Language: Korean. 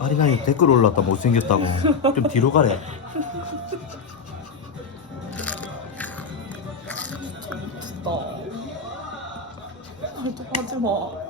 아리나이 댓글 올랐다 못생겼다고. 좀 뒤로 가래. 나. 하지 마.